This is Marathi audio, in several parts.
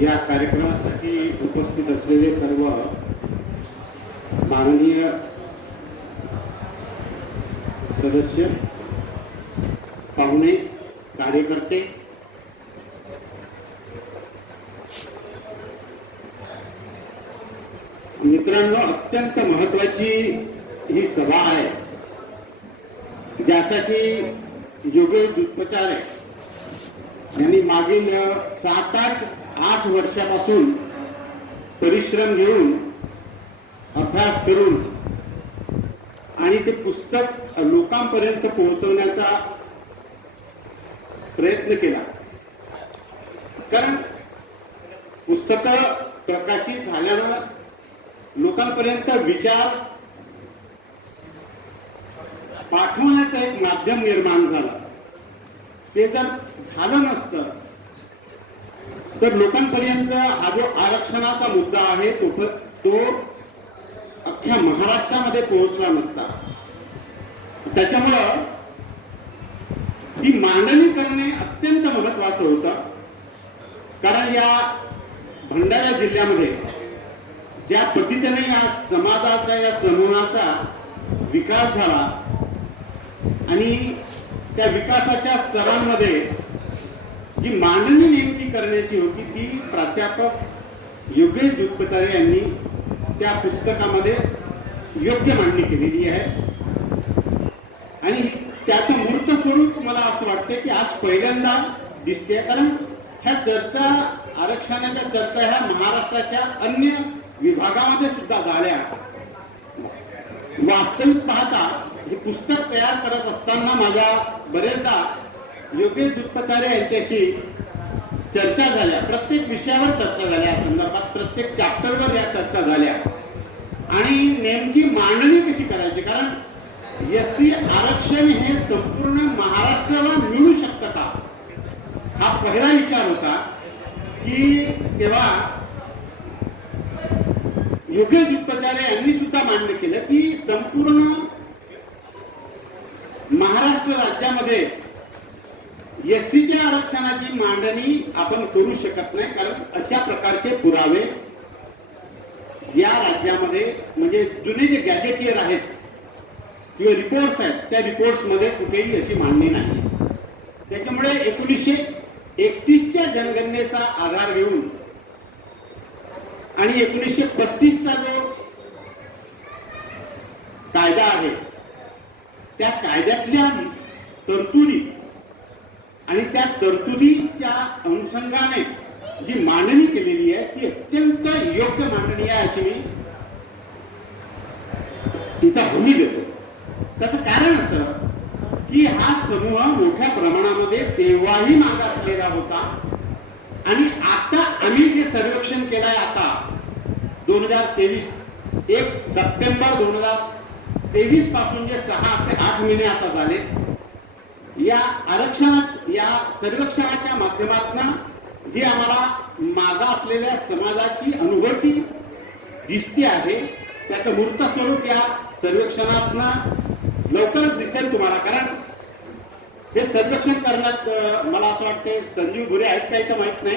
या कार्यक्रमासाठी उपस्थित असलेले सर्व माननीय सदस्य पाहुणे कार्यकर्ते मित्रांनो अत्यंत महत्वाची ही सभा आहे. ज्यासाठी योगेश दुष्पचारे यांनी मागील सात आठ आठ वर्षापासून परिश्रम घेऊन अभ्यास करून आणि ते पुस्तक लोकांपर्यंत पोहोचवण्याचा प्रयत्न केला. कारण पुस्तक प्रकाशित झाल्यानं लोकांपर्यंत विचार पाठवण्याचं एक माध्यम निर्माण झालं. ते जर झालं नसतं तर लोकांपर्यंत हा जो आरक्षणाचा मुद्दा आहे तो तो अख्ख्या महाराष्ट्रामध्ये पोहोचला नसता. त्याच्यामुळं ही मांडणी करणे अत्यंत महत्वाचं होतं. कारण या भंडारा जिल्ह्यामध्ये ज्या पद्धतीने या समाजाचा या समूहाचा विकास झाला आणि त्या विकासाच्या स्तरांमध्ये जी मांडणी नेमकी करण्याची होती ती प्राध्यापक योगेश दुधपतारे यांनी त्या पुस्तकामध्ये योग्य मांडणी केलेली आहे. आणि त्याचं मूर्त स्वरूप मला असं वाटतं की आज पहिल्यांदा दिसते कारण ह्या चर्चा आरक्षणाच्या चर्चा ह्या महाराष्ट्राच्या अन्य विभागामध्ये सुद्धा झाल्या. वास्तविक पाहता हे पुस्तक तयार करत असताना माझ्या बरेचदा योगेश दुष्पचारे यांच्याशी चर्चा झाल्या. प्रत्येक विषयावर चर्चा झाल्या. या संदर्भात प्रत्येक चॅप्टरवर या चर्चा झाल्या. आणि नेमकी मांडणी कशी करायची? कारण एस सी आरक्षण हे संपूर्ण महाराष्ट्राला मिळू शकतं का? हा पहिला विचार होता की तेव्हा योगेश दुष्पचारे यांनी सुद्धा मान्य केलं की संपूर्ण महाराष्ट्र राज्यामध्ये एस सीच्या आरक्षणाची मांडणी आपण करू शकत नाही कारण अशा प्रकारचे पुरावे या राज्यामध्ये म्हणजे जुने जे गॅजेटियर आहेत किंवा रिपोर्ट्स आहेत त्या रिपोर्ट्समध्ये कुठेही अशी मांडणी नाही. त्याच्यामुळे एकोणीसशे एकतीसच्या जनगणनेचा आधार घेऊन आणि एकोणीसशे पस्तीसचा जो कायदा आहे त्या कायद्यातल्या तरतुदी आणि त्या तरतुदीच्या अनुषंगाने जी मांडणी केलेली आहे ती अत्यंत योग्य मांडणी आहे अशी मी तिचा हमी देतो. त्याचं कारण असं की हा समूह मोठ्या प्रमाणामध्ये तेव्हाही मागासलेला होता आणि आता आम्ही जे सर्वेक्षण केलंय आता दोन हजार तेवीस एक सप्टेंबर दोन हजार तेवीसपासून जे सहा ते आठ महिने आता झाले या आरक्षणात या सर्वेक्षणाच्या माध्यमातून जी आम्हाला मागा असलेल्या समाजाची अनुभवती दिसते आहे त्याचं मूर्त स्वरूप या सर्वेक्षणातून लवकरच दिसेल तुम्हाला. कारण हे सर्वेक्षण करण्यात मला असं वाटते संजीव भुरे आहेत का तर माहीत नाही?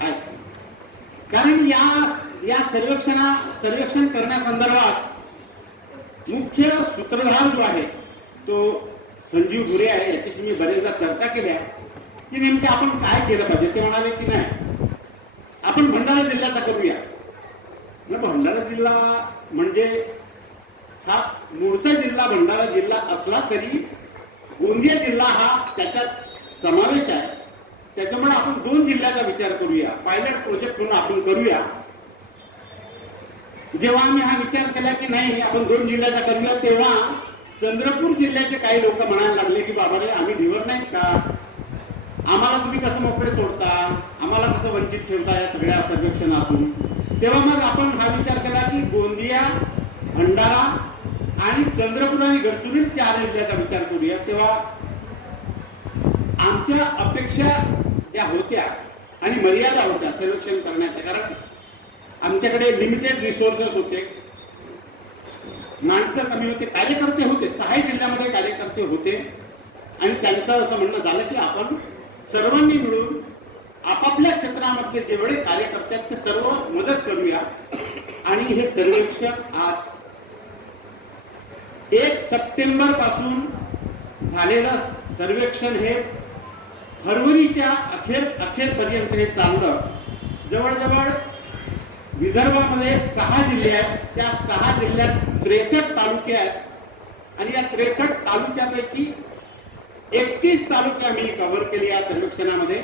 आहेत. कारण या या सर्वेक्षणा सर्वेक्षण करण्यासंदर्भात मुख्य सूत्रधार जो आहे तो संजीव गुरे आहे याच्याशी मी बरेचदा चर्चा केल्या की नेमकं आपण काय केलं पाहिजे? ते म्हणाले की नाही. आपण भंडारा जिल्ह्याचा करूया. भंडारा जिल्हा म्हणजे हा मूळचा जिल्हा भंडारा जिल्हा असला तरी गोंदिया जिल्हा हा त्याच्यात समावेश आहे. त्याच्यामुळे आपण दोन जिल्ह्याचा विचार करूया. पायलट प्रोजेक्ट म्हणून आपण करूया. जेव्हा आम्ही हा विचार केला की नाही आपण दोन जिल्ह्याचा करूया तेव्हा चंद्रपूर जिल्ह्याचे काही लोक म्हणायला लागले की बाबा रे आम्ही ढिवर नाहीत का? आम्हाला तुम्ही कसं मोकळे सोडता? आम्हाला कसं वंचित ठेवता या सगळ्या सर्वेक्षणातून? तेव्हा मग आपण हा विचार केला की गोंदिया भंडारा आणि चंद्रपूर आणि गडचिरोली चार जिल्ह्याचा विचार करूया. तेव्हा आमच्या अपेक्षा ज्या होत्या आणि मर्यादा होत्या सर्वेक्षण करण्याच्या. कारण आमच्याकडे लिमिटेड रिसोर्सेस होते. माणसं कमी होते कार्यकर्ते होते सहा जिल्ह्यामध्ये कार्यकर्ते होते. आणि त्यांचं असं म्हणणं झालं की आपण सर्वांनी मिळून आपापल्या क्षेत्रामध्ये जेवढे कार्यकर्ते आहेत ते सर्व मदत करूया. आणि हे सर्वेक्षण आज एक सप्टेंबरपासून झालेलं सर्वेक्षण हे फरवरीच्या अखेर अखेरपर्यंत हे चाललं. जवळजवळ विदर्भामध्ये सहा जिल्हे आहेत. त्या सहा जिल्ह्यात त्रेसष्ट तालुके आहेत. आणि या त्रेसष्ट तालुक्यापैकी एकतीस तालुके आम्ही कव्हर केली या सर्वेक्षणामध्ये.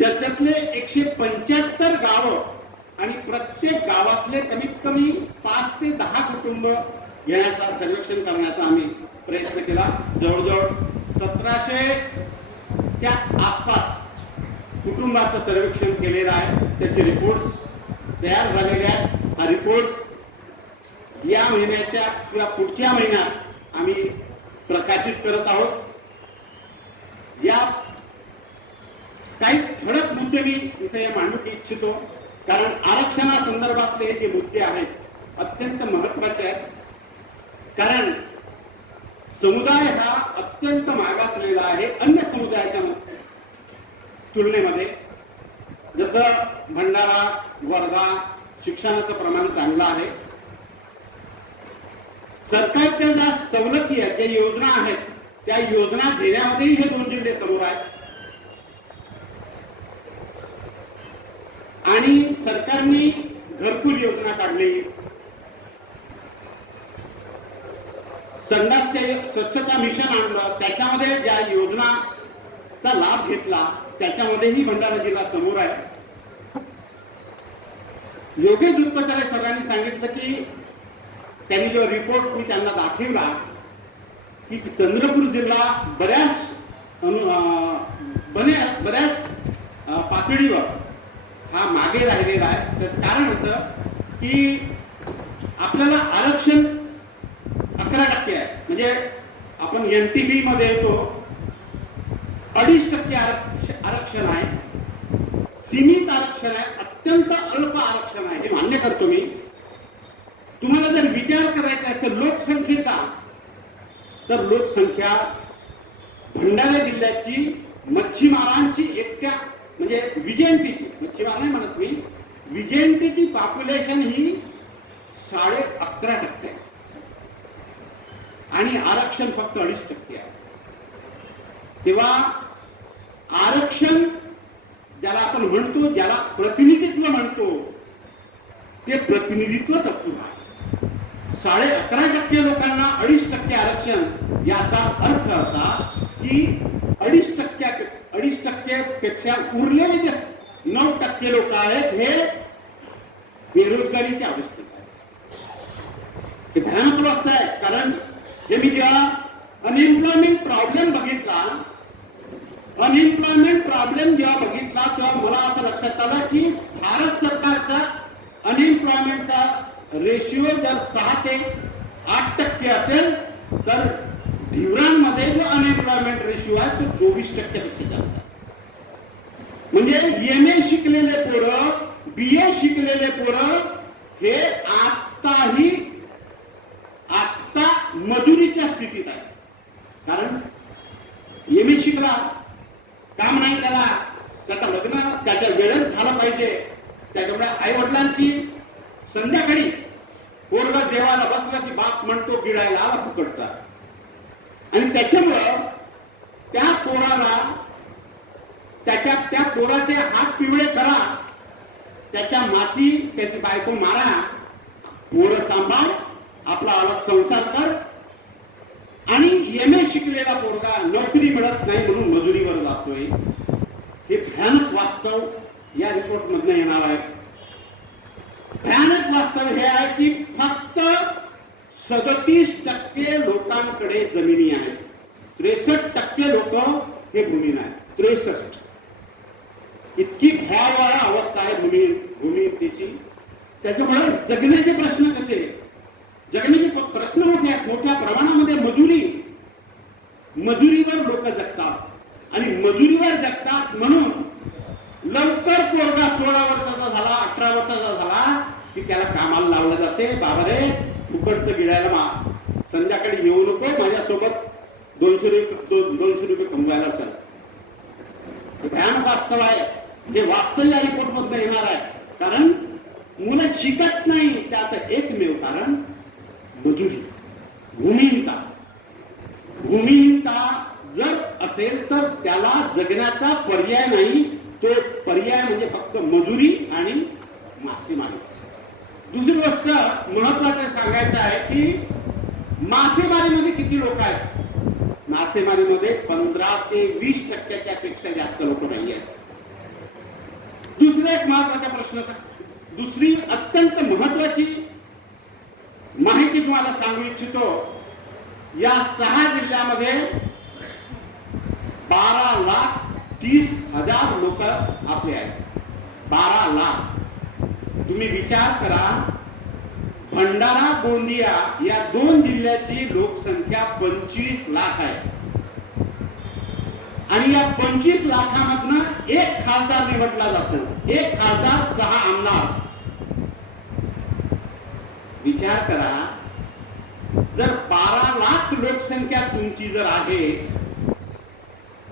याच्यातले एकशे पंच्याहत्तर गावं आणि प्रत्येक गावातले कमीत कमी पाच ते दहा कुटुंब घेण्याचा सर्वेक्षण करण्याचा आम्ही प्रयत्न केला. जवळजवळ सतराशे च्या आसपास कुटुंबाचं सर्वेक्षण केलेलं आहे. त्याचे रिपोर्ट्स तयार झालेल्या हा रिपोर्ट या महिन्याच्या किंवा पुढच्या महिन्यात आम्ही प्रकाशित करत आहोत. या काही ठळक मुद्दे मी इथे मांडू इच्छितो. कारण आरक्षणासंदर्भातले हे जे मुद्दे आहेत अत्यंत महत्त्वाचे आहेत. कारण समुदाय हा अत्यंत मागासलेला आहे अन्य समुदायाच्या तुलनेमध्ये. जसं भंडारा वर्धा शिक्षणाचं प्रमाण चांगलं आहे. सरकारच्या ज्या सवलती आहेत ज्या योजना आहेत त्या योजना देण्यामध्येही हे दोन जिल्हे समोर आहेत. आणि सरकारने घरकुल योजना काढली. संडासचे स्वच्छता मिशन आणलं. त्याच्यामध्ये ज्या योजनाचा लाभ घेतला त्याच्यामध्येही भंडारा जिल्हा समोर आहे. योगेश दुष्पचारे सरांनी सांगितलं की त्यांनी जो रिपोर्ट मी त्यांना दाखवला की चंद्रपूर जिल्हा बऱ्याच अनु- अं, बऱ्या- बऱ्याच पातळीवर हा मागे राहिलेला आहे. त्याचं कारण असं की आपल्याला आरक्षण अकरा टक्के आहे. म्हणजे आपण एन टी बी मध्ये येतो अडीच टक्के आरक्ष- आरक्षण आहे. सीमित आरक्षण आहे अत्यंत अल्प आरक्षण आहे हे मान्य करतो मी. तुम्हाला जर विचार करायचा असेल लोकसंख्येचा तर लोकसंख्या भंडारा जिल्ह्याची मच्छीमारांची एकट्या म्हणजे विजयंतीची मच्छीमार नाही म्हणत मी. विजयंतीची पॉप्युलेशन ही साडे अकरा टक्के. आहे आणि आरक्षण फक्त अडीच टक्के आहे. तेव्हा आरक्षण ज्याला आपण म्हणतो ज्याला प्रतिनिधित्व म्हणतो ते प्रतिनिधित्व अपूर्ण आहे साडे अकरा टक्के लोकांना अडीच टक्के आरक्षण याचा अर्थ असा की अडीच टक्क्या अडीच टक्के पेक्षा उरलेले जे नऊ टक्के लोक आहेत हे बेरोजगारीच्या अवस्थेत आहेत. ते भयानक अवस्था आहे कारण जे मी जेव्हा अनएम्प्लॉयमेंट प्रॉब्लेम बघितला अनएम्प्लॉयमेंट प्रॉब्लेम जेव्हा बघितला. तेव्हा मला असं लक्षात आलं की भारत सरकारचा अनएम्प्लॉयमेंटचा रेशिओ जर सहा ते आठ टक्के असेल तर धिवरांमध्ये जो अनएम्प्लॉयमेंट रेशिओ आहे तो चोवीस टक्क्यापेक्षा जास्त म्हणजे एम ए शिकलेले पोरं बी ए शिकलेले पोरं हे आत्ताही आत्ता मजुरीच्या स्थितीत आहे कारण एम ए शिकला काम नाही त्याला. त्याचं लग्न त्याच्या वेळेत झालं पाहिजे. त्याच्यामुळे आई वडिलांची संध्याकाळी पोरग जेवायला बसला की बाप म्हणतो गिळायला आला फुकटचा. आणि त्याच्यामुळं त्या पोराला त्याच्या त्या पोराचे हात पिवळे करा. त्याच्या माती त्याची बायको मारा. पोरं सांभाळ. आपला अलग संसार कर. आणि एम ए शिकलेला पोरगा नोकरी मिळत नाही म्हणून मजुरीवर जातोय. हे भयानक वास्तव या रिपोर्ट मधनं येणार आहे. भयानक वास्तव हे आहे की फक्त सदतीस टक्के लोकांकडे जमिनी आहेत. त्रेसष्ट टक्के लोक हे भूमी नाही त्रेसष्ट. इतकी भयावह अवस्था आहे भूमी भूमितीची. त्याच्यामुळे जगण्याचे प्रश्न कसे? जगण्याचे प्रश्न मोठे मोठ्या प्रमाणामध्ये मजुरी. मजुरीवर लोक जगतात. आणि मजुरीवर जगतात म्हणून लवकर पोरगा सोळा वर्षाचा झाला अठरा वर्षाचा झाला की त्याला कामाला लावलं जाते. बाबा रे फुकटचं गिळायला मा संध्याकाळी येऊ नको माझ्यासोबत दोनशे रुपये दोनशे रुपये कमवायला चल. हे भयानक वास्तव आहे. हे वास्तव या रिपोर्ट मधनं येणार आहे. कारण मुलं शिकत नाही त्याचं एकमेव कारण मजुरी भूमिहीनता. भूमिहीनता जर असेल तर त्याला जगण्याचा पर्याय नाही. तो पर्याय म्हणजे फक्त मजुरी आणि मासेमारी. दुसरी गोष्ट महत्वाचं सांगायचं आहे की मासेमारीमध्ये किती लोक आहेत? मासेमारीमध्ये पंधरा ते वीस टक्क्याच्या पेक्षा जास्त लोक नाही आहेत. दुसरा एक महत्त्वाचा प्रश्न दुसरी अत्यंत महत्वाची तुम्हाला सांगू इच्छितो या सहा जिल्ह्यामध्ये बारा लाख तीस हजार लोक आपले आहेत. बारा लाख. तुम्ही विचार करा भंडारा गोंदिया या दोन जिल्ह्याची लोकसंख्या पंचवीस लाख आहे. आणि या पंचवीस लाखामधनं एक खासदार निवडला जातो. एक खासदार सहा आमदार. विचार करा जर बारा लाख लोकसंख्या तुमची जर आहे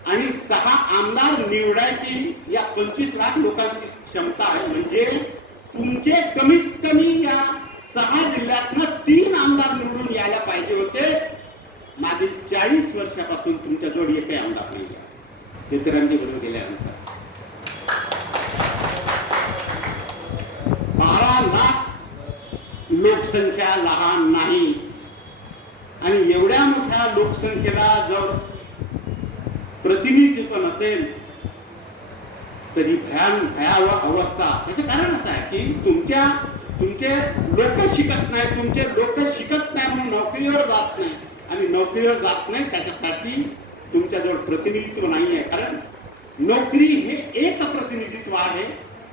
आणि सहा आमदार निवडायची या पंचवीस लाख लोकांची क्षमता आहे म्हणजे तुमचे कमीत कमी या सहा जिल्ह्यातनं तीन आमदार निवडून यायला पाहिजे होते. मागील चाळीस वर्षापासून तुमच्या जोडी एकही आमदार नाही शेतकऱ्यांनी बरोबर गेल्यानंतर बारा लाख लोकसंख्या लहान नाही. आणि एवढ्या मोठ्या लोकसंख्येला जर प्रतिनिधित्व नसेल तरी भयान भयावह अवस्था. त्याचं कारण असं आहे की तुमच्या तुमचे लोक शिकत नाही तुमचे लोक शिकत नाही म्हणून नोकरीवर जात नाही आणि नोकरीवर जात नाही त्याच्यासाठी तुमच्याजवळ प्रतिनिधित्व नाही आहे कारण नोकरी हे एक प्रतिनिधित्व आहे.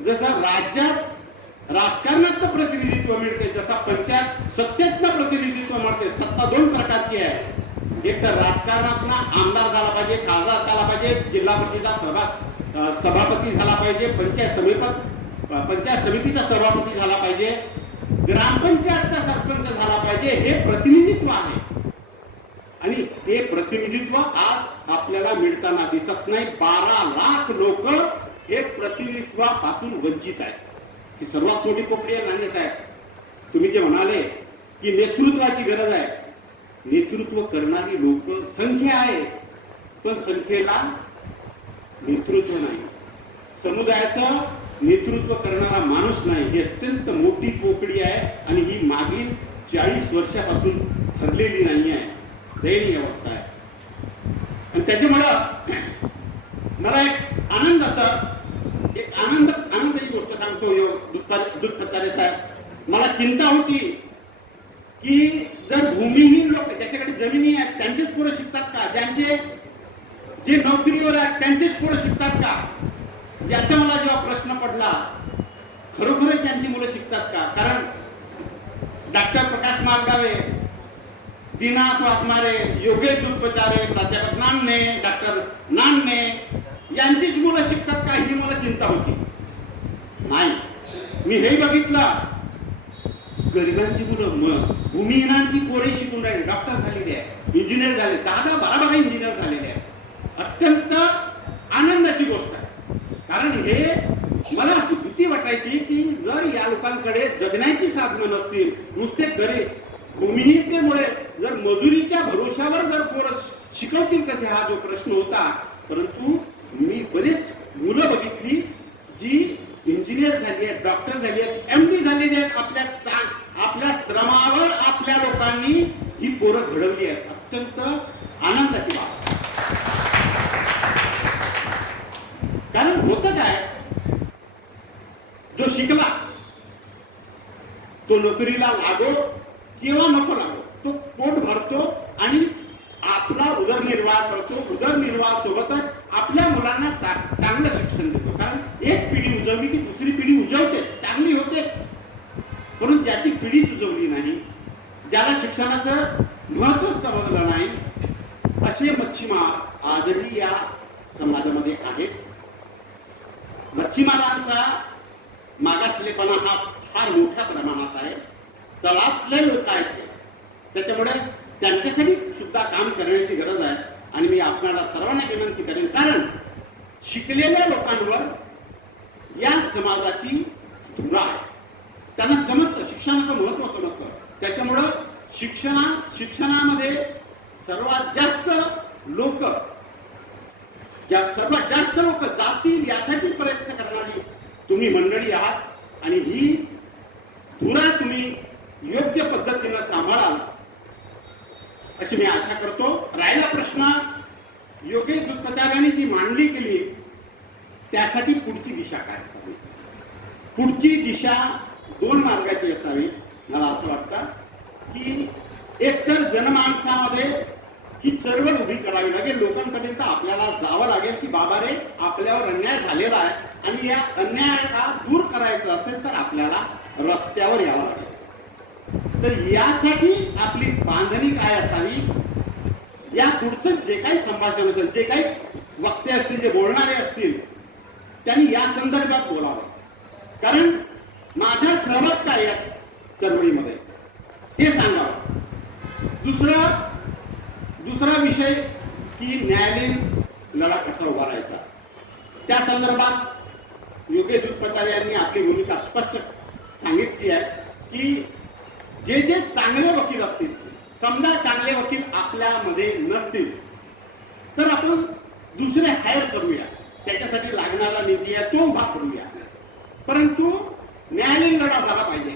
जसं राज्यात राजकारणात प्रतिनिधित्व मिळते जसा पंचायत सत्तेतनं प्रतिनिधित्व मिळते सत्ता दोन प्रकारची आहे. एक तर राजकारणात आमदार झाला पाहिजे खासदार झाला पाहिजे जिल्हा परिषदा सभा सभापती झाला पाहिजे पंचायत समिपत पंचायत समितीचा सभापती झाला पाहिजे ग्रामपंचायतचा सरपंच झाला पाहिजे हे प्रतिनिधित्व आहे. आणि हे प्रतिनिधित्व आज आपल्याला मिळताना दिसत नाही. बारा लाख लोक हे प्रतिनिधित्वापासून वंचित आहेत. ही सर्वात मोठी कोपडी आहे नांदे साहेब. तुम्ही जे म्हणाले की नेतृत्वाची गरज आहे. नेतृत्व करणारी लोक संख्या आहे पण संख्येला नेतृत्व नाही. समुदायाचं नेतृत्व करणारा माणूस नाही. ही अत्यंत मोठी पोकळी आहे आणि ही मागील चाळीस वर्षापासून ठरलेली नाही आहे. दयनीय अवस्था आहे. आणि त्याच्यामुळं मला एक आनंदाचा एक आनंद गोष्ट योग यो साहेब. मला चिंता होती की जर भूमिहीन लोक ज्याच्याकडे जमिनी आहेत त्यांचेच पोरं शिकतात का? ज्यांचे जे नोकरीवर आहेत त्यांचेच पोरं शिकतात का? याचा मला जेव्हा प्रश्न पडला खरोखरच त्यांची मुलं शिकतात का? कारण डॉक्टर प्रकाश मालगावे दिनाथ वाघमारे योगेश दुर्पचारे प्राध्यापक नानने डॉक्टर नानने यांचीच मुलं शिकतात का? ही मला चिंता होती. नाही. मी हे बघितलं. गरिबांची मुलं भूमिहीनांची पोरे शिकून राहिली डॉक्टर झालेले आहे इंजिनियर झाले दादा बारा बारा इंजिनियर झालेले आहे. अत्यंत आनंदाची गोष्ट आहे. कारण हे मला अशी भीती वाटायची की जर या लोकांकडे जगण्याची साधनं नसतील नुसते गरे भूमिहीनतेमुळे जर मजुरीच्या भरोशावर जर पोरं शिकवतील कसे हा जो प्रश्न होता. परंतु मी बरेच मुलं बघितली जी इंजिनियर झाली आहेत डॉक्टर झाली आहेत एम डी झालेली आहेत आपल्या आपल्या श्रमावर आपल्या लोकांनी ही पोरं घडवली आहेत. अत्यंत आनंदाची बाब. कारण होतं काय? जो शिकला तो नोकरीला लागो किंवा नको लागो तो पोट भरतो आणि आपला उदरनिर्वाह करतो. उदरनिर्वाह सोबतच आपल्या मुलांना चांगलं शिक्षण देतो. कारण एक पिढी उजवली की दुसरी पिढी उजवते चांगली होते पिढी ज्याची नाही. ज्याला शिक्षणाचं महत्त्व समजलं नाही असे मच्छीमार आजही या समाजामध्ये आहेत. मच्छीमारांचा मागासलेपणा हा फार मोठ्या प्रमाणात आहे. तळातले लोक आहेत त्याच्यामुळे त्यांच्यासाठी सुद्धा काम करण्याची गरज आहे आणि मी आपणाला सर्वांना विनंती करेन कारण शिकलेल्या लोकांवर या समाजाची धुरा आहे. त्यांना समज शिक्षणाचं महत्त्व समजतं. त्याच्यामुळं शिक्षणा शिक्षणामध्ये सर्वात जास्त लोक ज्या सर्वात जास्त लोक जातील यासाठी प्रयत्न करणारी तुम्ही मंडळी आहात. आणि ही धुरा तुम्ही योग्य पद्धतीनं सांभाळाल अशी मी आशा करतो. राहिला प्रश्न योगेश दुष्पचार्याने जी मांडणी केली त्यासाठी पुढची दिशा काय पुढची दिशा दोन मार्गाची असावी. मला असं वाटतं की एकतर जनमानसामध्ये ही चळवळ उभी करावी लागेल. लोकांपर्यंत आपल्याला जावं लागेल की बाबा रे आपल्यावर अन्याय झालेला आहे आणि या अन्यायाला दूर करायचं असेल तर आपल्याला रस्त्यावर यावं लागेल. तर यासाठी आपली बांधणी काय असावी? या पुढचं जे काही संभाषण असेल जे काही वक्ते असतील जे बोलणारे असतील त्यांनी या संदर्भात बोलावं. कारण माझ्या सहभाग कार्यात या चळवळीमध्ये. ते सांगावं. दुसरं दुसरा विषय की न्यायालयीन लढा कसा उभारायचा त्या संदर्भात योगेश दुष्पचार यांनी आपली भूमिका स्पष्ट सांगितली आहे की जे जे चांगले वकील असतील समजा चांगले वकील आपल्यामध्ये नसतील तर आपण दुसरे हायर करूया. त्याच्यासाठी लागणारा निधी आहे तो उभा करूया. परंतु न्यायालयीन लढा झाला पाहिजे.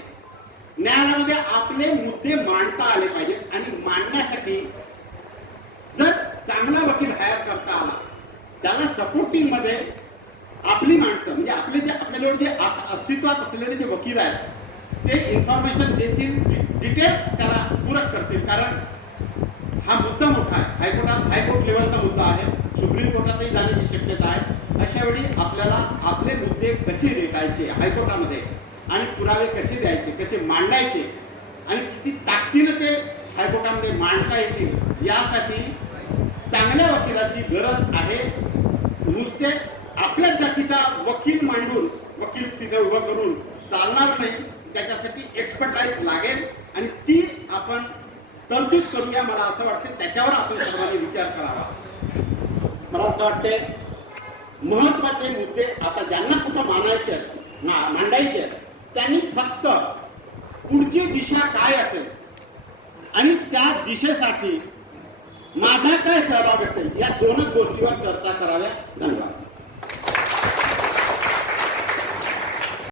न्यायालयामध्ये आपले मुद्दे मांडता आले पाहिजेत आणि मांडण्यासाठी जर चांगला वकील हायर करता आला त्याला सपोर्टिंगमध्ये आपली माणसं म्हणजे आपले जे आपल्याजवळ जे आता अस्तित्वात असलेले जे वकील आहेत ते इन्फॉर्मेशन देतील डिटेल त्याला पूरक करतील. कारण हा मुद्दा मोठा आहे. हायकोर्टात हायकोर्ट लेवलचा मुद्दा आहे. सुप्रीम कोर्टातही जाण्याची शक्यता आहे. अशा वेळी आपल्याला आपले मुद्दे कसे रेटायचे हायकोर्टामध्ये? आणि पुरावे कसे द्यायचे? कसे मांडायचे? आणि किती ताकदीनं ते हायकोर्टामध्ये मांडता येतील? यासाठी चांगल्या वकिलाची गरज आहे. नुसते आपल्याच जातीचा वकील मांडून वकील तिथे उभं करून चालणार नाही त्याच्यासाठी एक्सपर्टाईज लागेल. आणि ती आपण तरतूद करूया मला असं वाटतं. त्याच्यावर आपण सर्वांनी विचार करावा. मला असं वाटते महत्त्वाचे मुद्दे आता ज्यांना कुठं मानायचे आहेत मांडायचे आहेत त्यांनी फक्त पुढची दिशा काय असेल आणि त्या दिशेसाठी माझा काय सहभाग असेल या दोनच गोष्टीवर चर्चा कराव्या. धन्यवाद.